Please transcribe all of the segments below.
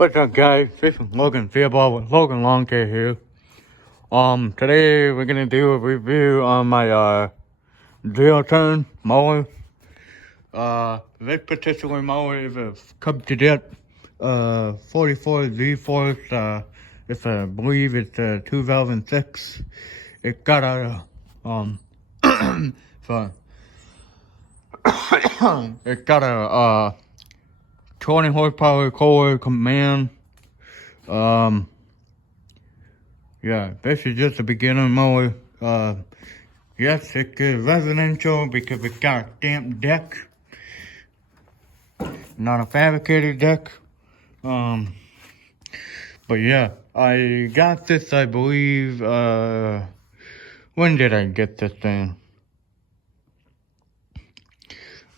What's up, guys? This is Logan Theobald with Logan Lawn Care here. Today we're gonna do a review on my zero-turn mower. This particular mower is a Cub Cadet 44 zForce. I believe it's 2006. It got a sorry. It got a 20 horsepower core command. Yeah, this is just a beginner mower. Yes, it is residential because it's got a stamped deck, not a fabricated deck. But yeah, I got this, I believe, when did I get this thing?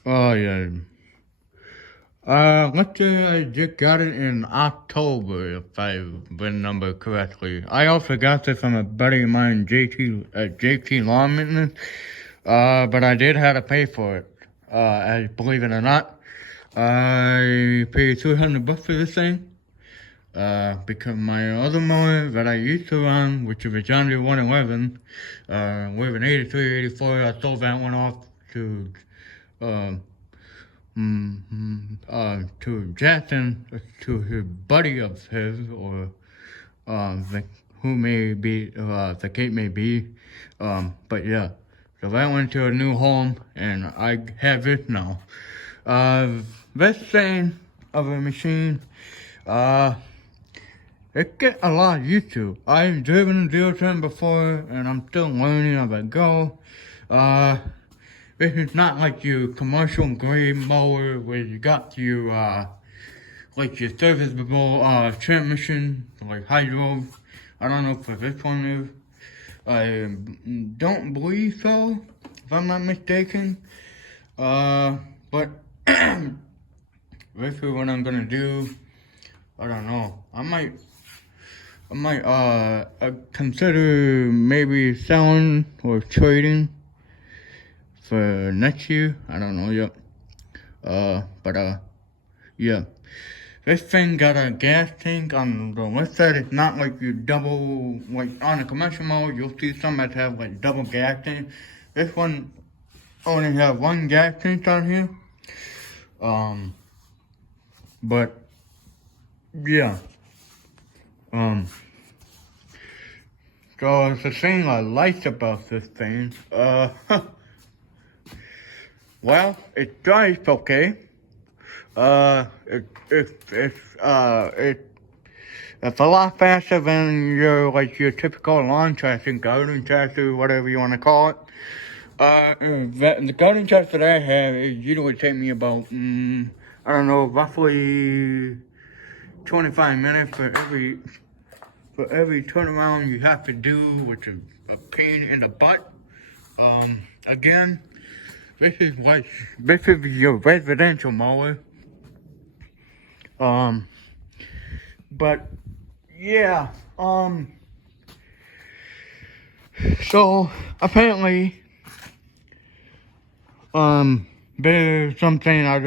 Oh yeah. Let's say I just got it in October, if I remember correctly. I also got this from a buddy of mine, JT LAWN Maintenance. But I did have to pay for it. Believe it or not, I paid $200 for this thing. Because my other mower that I used to run, which is a John Deere 111, with an 83, 84, I sold that one off to, to Jackson, to his buddy of his, or who may be, the case may be. But yeah, so that went to a new home, and I have it now. This thing of a machine, it get a lot used to. I've driven a zero-turn before, and I'm still learning as I go. This is not like your commercial grade mower where you got your, like your serviceable, transmission, like hydro. I don't know if this one is. I don't believe so, if I'm not mistaken. But this is what I'm gonna do. I don't know. I might consider maybe selling or trading for next year. I don't know yet. Yeah. This thing got a gas tank on the left side. It's not like you double, like on a commercial mower, you'll see some that have like double gas tank. This one only have one gas tank on here. But yeah. So it's the thing I liked about this thing. Well, it drives okay. It's a lot faster than your typical lawn tractor, garden tractor, whatever you want to call it. The garden tractor that I have, it usually take me about, I don't know, roughly 25 minutes for every turnaround you have to do, which is a pain in the butt. Again, this is your residential mower. But yeah, so apparently, there's something I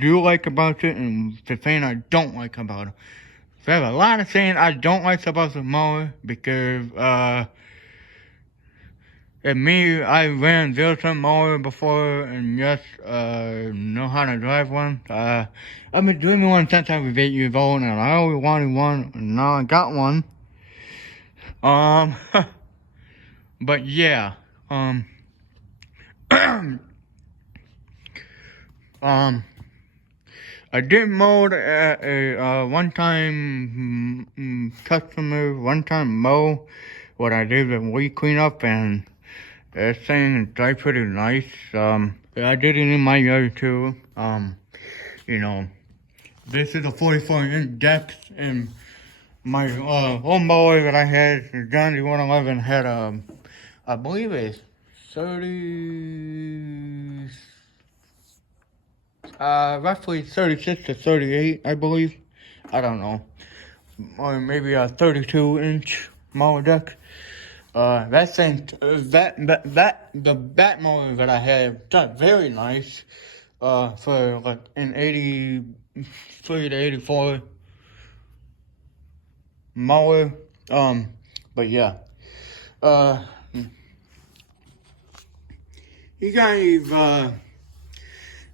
do like about it and the thing I don't like about it. There's a lot of things I don't like about the mower because, I ran zero-turn mower before and yes, know how to drive one. I've been doing one since I was 8 years old and I always wanted one and now I got one. But yeah, I did mow at a one-time mow. What I did was weed cleanup and this thing drives pretty nice. I did it in my yard too. You know, this is a 44-inch deck, and my old mower that I had, the John Deere 111, had I believe it's 30. Roughly 36 to 38, I believe. I don't know. Or maybe a 32-inch mower deck. That thing, the bat mower that I have, that's very nice. For like an 83 to 84. mower. But yeah. You guys,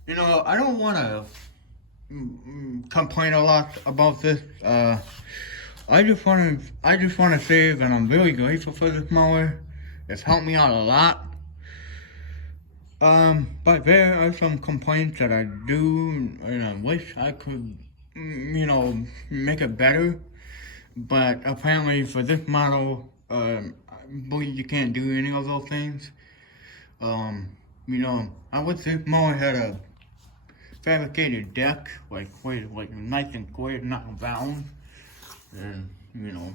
you know, I don't want to complain a lot about this. I just want to say that I'm really grateful for this mower. It's helped me out a lot. But there are some complaints that I do, and I wish I could, you know, make it better. But apparently for this model, I believe you can't do any of those things. You know, I wish this mower had a fabricated deck, like nice and square, not round, and you know.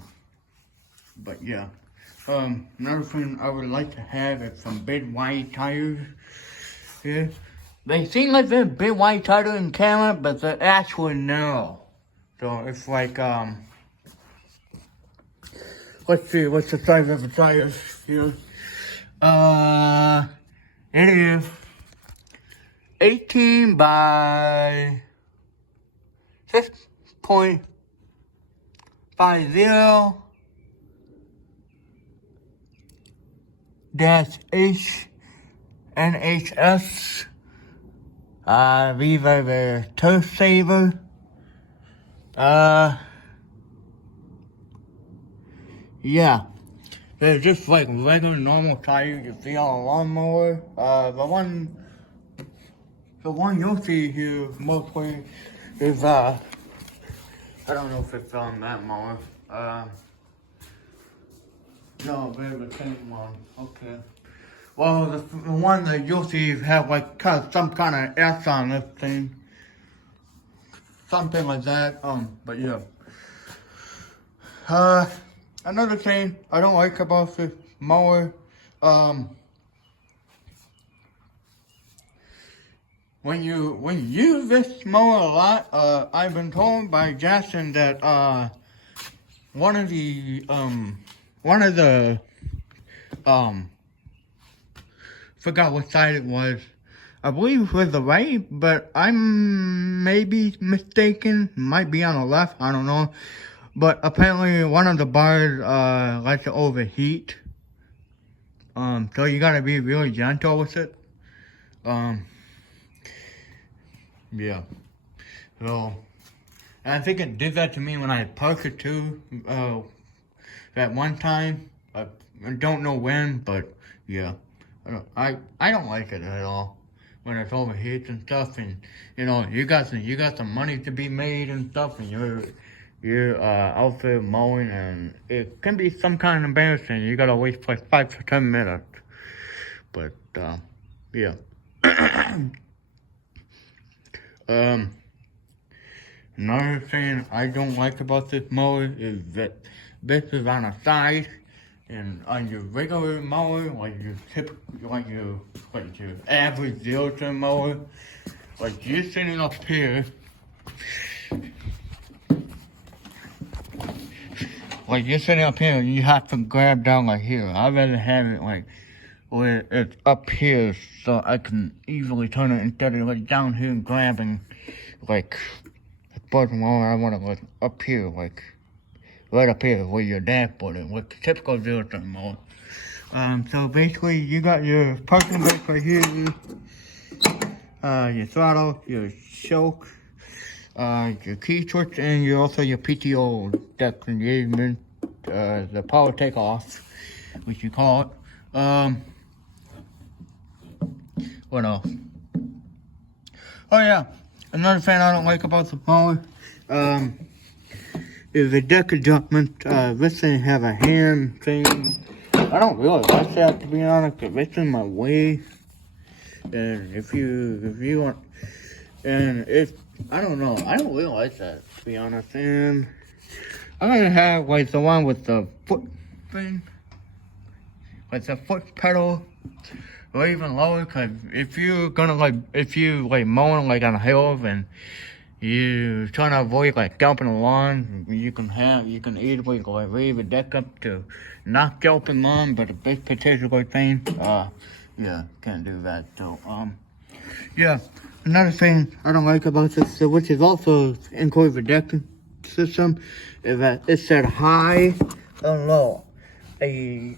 But yeah, another thing I would like to have is some big wide tires. Yeah, they seem like they're big wide tires in camera, but they're actually narrow. So it's like let's see, what's the size of the tires here? It is 18 by 6.50 dash H NHS. These are the turf saver. Yeah. They're just like regular normal tires you see on a lawnmower. The one you'll see here mostly is I don't know if it's on that mower. No, they're the same one. Okay. Well, the one that you'll see have like some kind of S on this thing. Something like that. But yeah. Another thing I don't like about this mower, when you use this mower a lot, I've been told by Jackson that one of the forgot what side it was. I believe it was the right, but I'm maybe mistaken. Might be on the left. I don't know. But apparently one of the bars likes to overheat. So you gotta be really gentle with it. Yeah. So, and I think it did that to me when I parked it too. That one time. I don't know when, but yeah. I don't like it at all when it overheats and stuff, and you know you got some money to be made and stuff, and you're out there mowing, and it can be some kind of embarrassing. You gotta wait like 5 to 10 minutes, but yeah. Another thing I don't like about this mower is that this is on a side. And on your regular mower, like your average zero-turn mower, like you're sitting up here, and you have to grab down like here. I'd rather have it like where it's up here, so I can easily turn it instead of like down here and grabbing like the button mower. I want it like up here, like right up here where your dashboard is, with the typical zero-turn mower. So basically, you got your parking brake right here, your throttle, your choke, your key switch, and also your PTO deck engagement, the power takeoff, which you call it. What else? Oh yeah, another thing I don't like about the mower, is the deck adjustment. This thing have a hand thing. I don't really like that, to be honest, because it's in my way. And if you want, and I don't know, I don't really like that, to be honest. And I'm gonna have like the one with the foot thing, like the foot pedal, or even lower. Cause if you mowing like on a hill and you trying to avoid like scalping the lawn, you can easily like raise the deck up to not scalping lawn, but this particular thing, yeah, can't do that. So yeah, another thing I don't like about this, which is also includes the decking, system is that it said high and low. You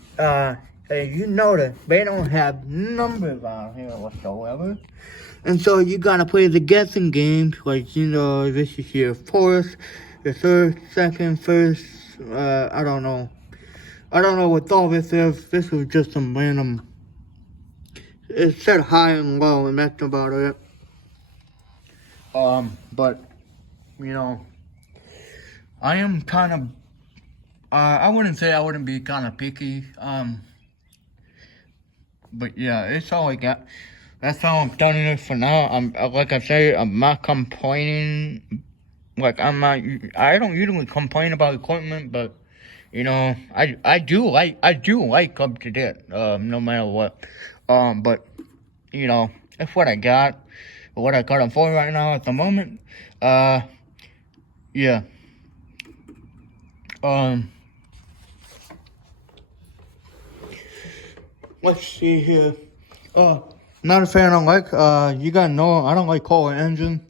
notice they don't have numbers on here whatsoever. And so you gotta play the guessing games, like, this is your fourth, your third, second, first, I don't know. I don't know what all this is. This was just some random. It said high and low, and that's about it. But, I am kind of, I wouldn't say I wouldn't be kind of picky, but yeah, it's all I got. That's how I'm done it for now. Like I say, I'm not complaining. Like, I don't usually complain about equipment, but, I do like Cub Cadet, no matter what. But, it's what I got, what I got them for right now at the moment. Yeah. Let's see here. Not a fan of you gotta know I don't like coal engine.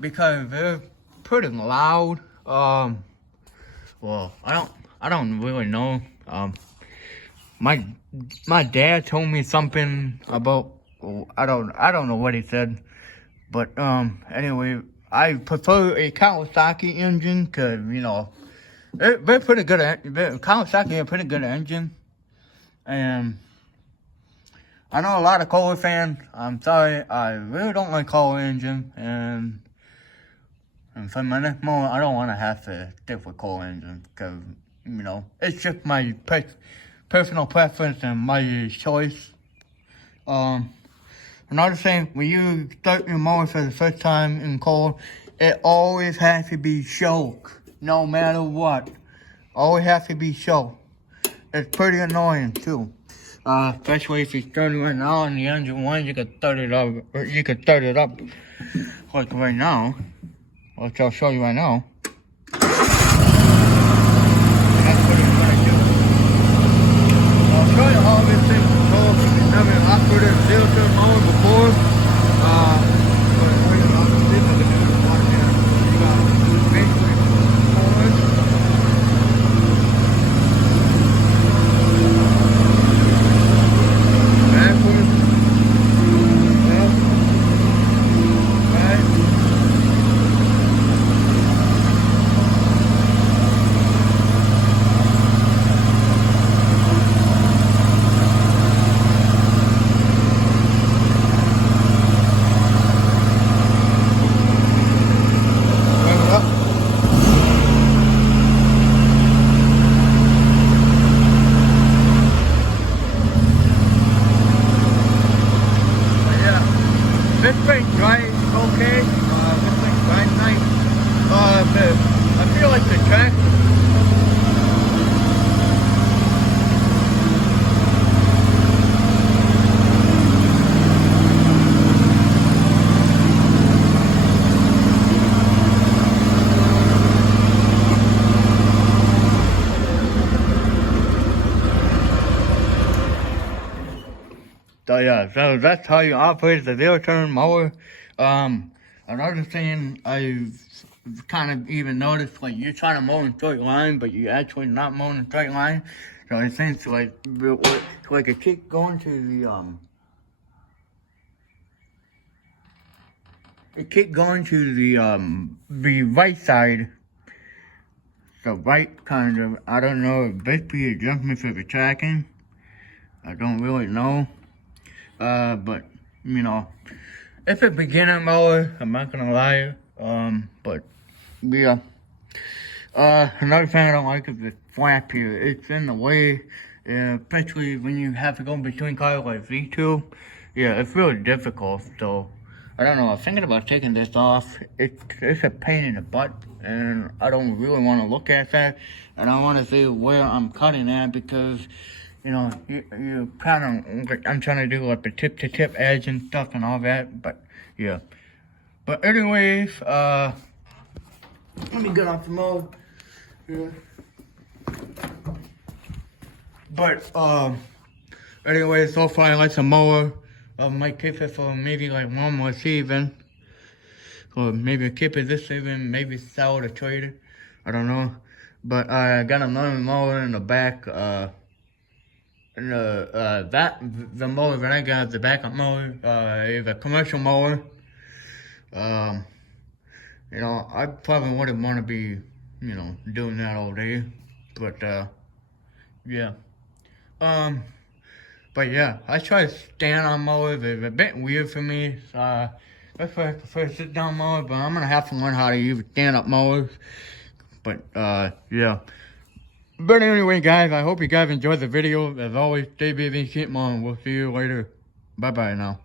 Because they're pretty loud. Well, I don't really know. My dad told me something about, I don't know what he said, but anyway, I prefer a Kawasaki engine because they're pretty good at Kawasaki are pretty good engine, and I know a lot of Kohler fans. I'm sorry, I really don't like Kohler engine, and for my next moment, I don't want to have to stick with Kohler engine because it's just my personal preference and my choice. Another thing, when you start your mower for the first time in Kohler, it always has to be choke, no matter what. Always has to be choke. It's pretty annoying too. Especially if you're starting right now on the engine one, you can start it up, or you can start it up like right now, which I'll show you right now. That's what it's gonna do. I'll show you how this thing goes if you've never operated a zero-turn mower before. This thing drives okay. This thing drives nice. I feel like the track. So yeah, so that's how you operate the zero-turn mower. Another thing I've kind of even noticed, like you're trying to mow in straight line, but you're actually not mowing in straight line. So it seems like it keep going to the the right side. The right kind of, I don't know if basically adjustment for the tracking. I don't really know. But it's a beginner mower, I'm not gonna lie. But yeah. Another thing I don't like is the flap here. It's in the way, especially when you have to go between cars like V2. Yeah, it's really difficult. So I don't know. I was thinking about taking this off. It's a pain in the butt, and I don't really want to look at that. And I want to see where I'm cutting at because. You kind of, I'm trying to do like the tip-to-tip edge and stuff and all that, but yeah. But anyways, let me get off the mower. Yeah. But, anyways, so far I like the mower. Might keep it for maybe like one more season. or maybe keep it this season, maybe sell it or trade it. I don't know. But I got another mower in the back. The mower that I got, the backup mower, is a commercial mower. Um, I probably wouldn't want to be, doing that all day. But yeah. Um, but yeah, I try to stand on mowers. It's a bit weird for me. That's why I prefer sit down mowers, but I'm gonna have to learn how to use stand up mowers. But yeah. But anyway, guys, I hope you guys enjoyed the video. As always, stay busy, keep mowing. We'll see you later. Bye bye now.